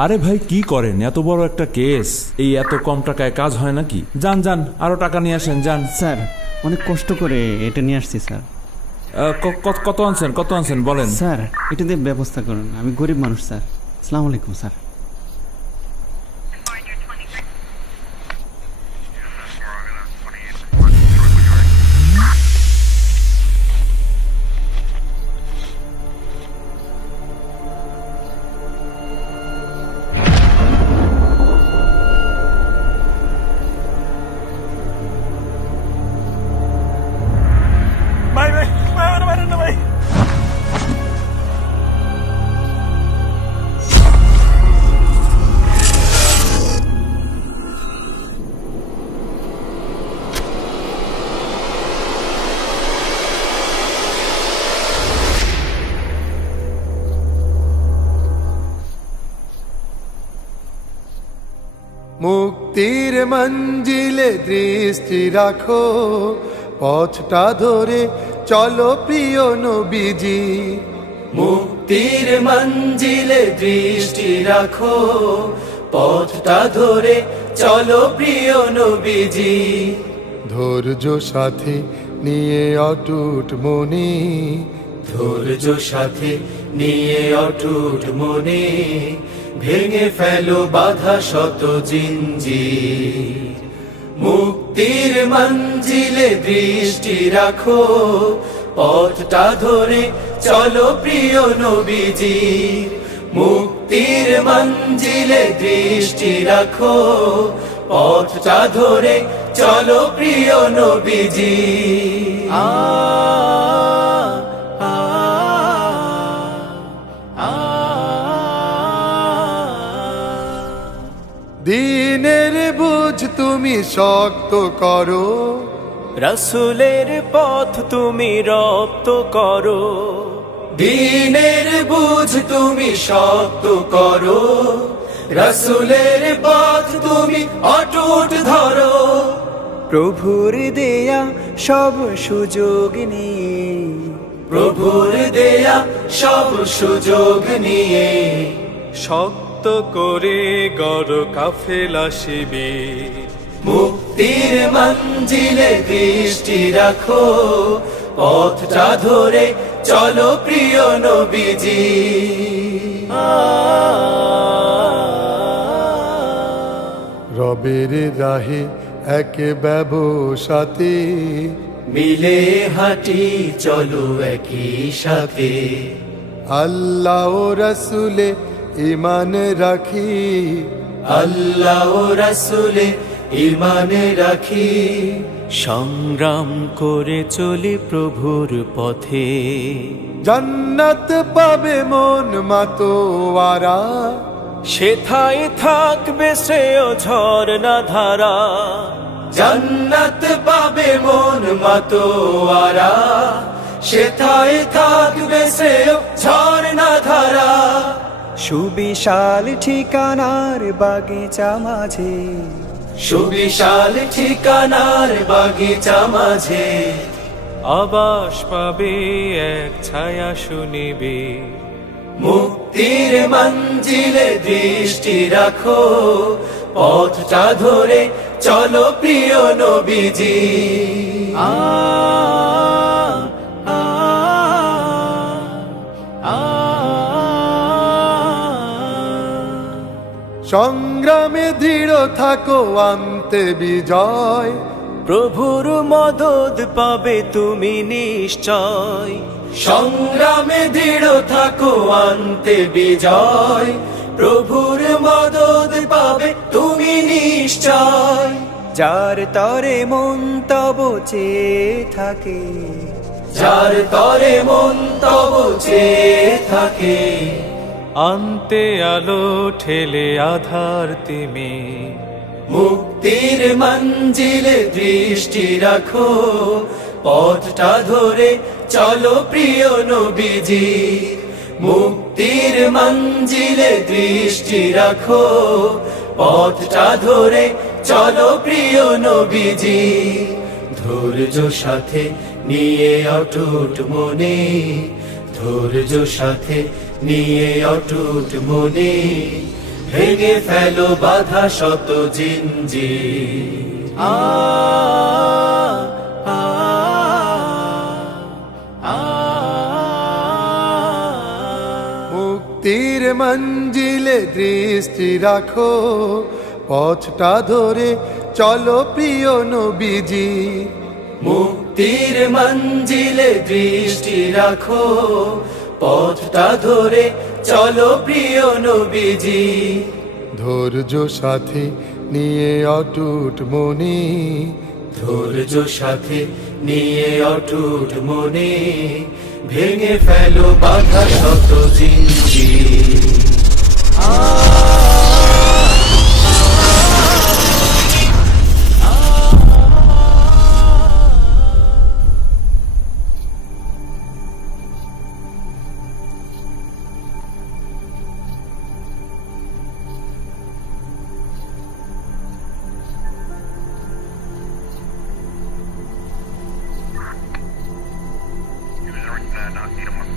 আরে ভাই কি করেন, এত বড় একটা কেস, এই এত কম টাকায় কাজ হয় নাকি? যান যান, আরো টাকা নিয়ে আসেন, যান। স্যার অনেক কষ্ট করে এটা নিয়ে আসছি স্যার। কত আনছেন বলেন। স্যার এটা দিয়ে ব্যবস্থা করুন, আমি গরিব মানুষ স্যার। আসসালামু আলাইকুম স্যার। মুক্তির মঞ্জিলে দৃষ্টি রাখো, পথটা ধরে চলো প্রিয় নবীজি। মুক্তির মঞ্জিলে দৃষ্টি রাখো, পথটা ধরে চলো প্রিয় নবীজি। ধৈর্য সাথে নিয়ে অটুট মনে, ধৈর্য সাথে নিয়ে অটুট মনে, ভেঙে ফেলো বাধা শত জিঞ্জির। মুক্তির মঞ্জিলে দৃষ্টি রাখো, পথটা ধরে চলো প্রিয় নবীজি। মুক্তির মঞ্জিলে দৃষ্টি রাখো, পথটা ধরে চলো প্রিয় নবীজি। দিনের বুঝ তুমি শক্ত করো, রাসূলের পথ তুমি রপ্ত করো। দিনের বুঝ তুমি শক্ত করো, রাসূলের পথ তুমি অটুট ধরো। প্রভুর দেয়া সব সুযোগ নিয়ে, প্রভুর দেয়া সব সুযোগ নিয়ে, শক্ত করে গড় কাফেলা শিবির। মুক্তির মঞ্জিলে দৃষ্টি রাখো, পথটা ধরে চলো প্রিয় নবীজি। রবের রাহে এক ব্যবসাতে, মিলে হাঁটি চলো একই সাথে। আল্লাহ ও রাসূলে ঈমান রাখি, আল্লাহ ও রাসূলে ঈমান রাখি। সংগ্রাম করে চলি প্রভুর পথে, জান্নাত পাবে মন মাতোয়ারা। সেথায় থাকবে শ্রেয় ঝরনা ধারা। জান্নাত পাবে মন মাতোয়ারা, সেথায় থাকবে শ্রেয় ঝরনা ধারা। সুবিশাল ঠিকানার বাগিচা মাঝে, সুবিশাল ঠিকানার বাগিচা মাঝে, আবাস পাবে এক ছায়া শুনিবে। মুক্তির মঞ্জিলে দৃষ্টি রাখো, পথটা ধরে চলো প্রিয় নবীজি। সংগ্রামে দৃঢ় থাকো আনতে বিজয়। প্রভুর মদদ পাবে তুমি নিশ্চয়। সংগ্রামে দৃঢ় থাকো আনতে বিজয়। প্রভুর মদদ পাবে তুমি নিশ্চয়। যার তরে মন তব চেয়ে থাকে, যার তরে মন তব চেয়ে থাকে। আনতে আলো ঠেলে আধার তিমি। মুক্তির মঞ্জিলে দৃষ্টি রাখো, পথটা ধরে চলো প্রিয় নবীজি। মুক্তির মঞ্জিলে দৃষ্টি রাখো, পথটা ধরে চলো প্রিয় নবীজি। ধৈর্য সাথে নিয়ে অটুট মনে, ধৈর্য সাথে নিয়ে অটুট মনে, ভেঙে ফেলো বাধা শত জিঞ্জির আ আ আ মুক্তির মঞ্জিলে দৃষ্টি রাখো, পথটা ধরে চলো প্রিয় নবীজি। মুক্তির মঞ্জিলে দৃষ্টি রাখো, পথটা ধরে চলো প্রিয় নবীজি। ধৈর্য সাথে নিয়ে অটুট মনে, ধৈর্য সাথে নিয়ে অটুট মনে, ভেঙে ফেলো বাধা শত জিঞ্জির আ North, not 801.